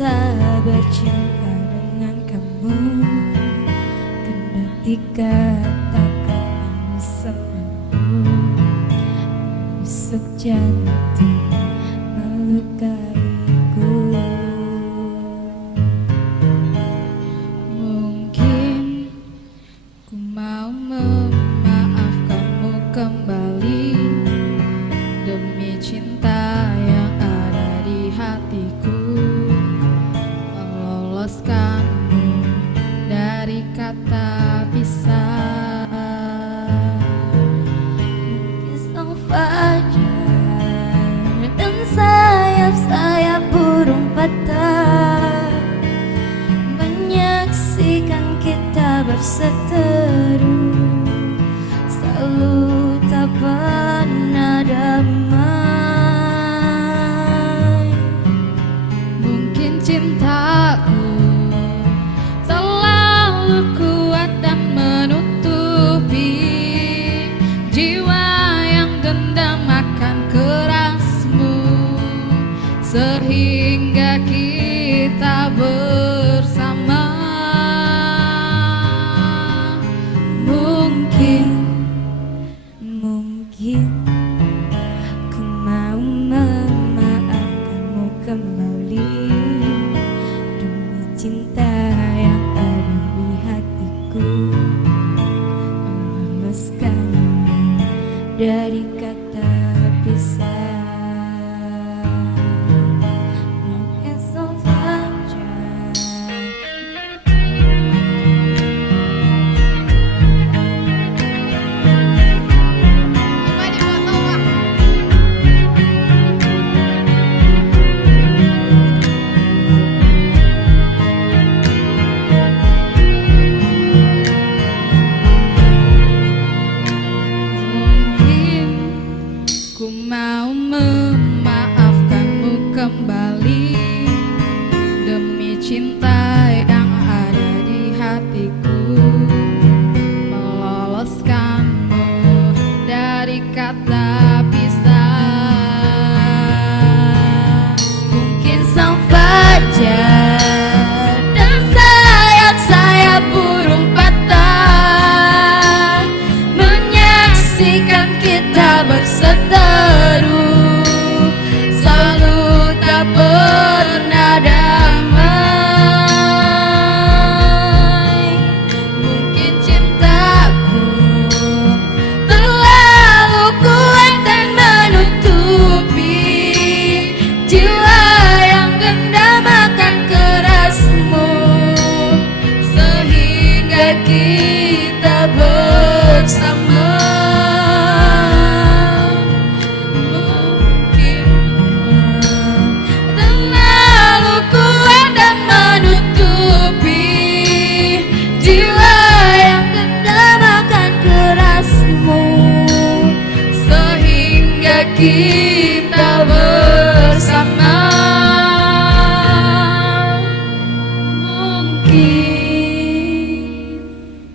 bisa bercinta dengan kamu, kendati kata-katamu selalu menusuk jantung, melukaiku. Mungkin ku mau memaafkanmu kembali demi cinta yang ada di hatiku, meloloskanmu dari kata pisah. Mungkin sang fajar dan sayap-sayap burung patah menyaksikan kita berseteru, selalu tak pernah damai. Mungkin cintaku terlalu kuat dan menutupi jiwa yang dendam akan kerasmu, sehingga kita bersama. Mungkin ku mau memaafkanmu kembali demi cinta yang ada di hatiku, meloloskanmu dari kata pisah. Mungkin sang fajar ku mau memaafkanmu kembali demi cinta yang ada di hatiku, meloloskanmu dari kata pisah. Mungkin sang fajar dan sayap-sayap burung patah menyaksikan kita berseteru, selalu tak pernah damai. Mungkin cintaku terlalu kuat dan menutupi jiwa yang dendam akan kerasmu, sehingga kita bersama. Kita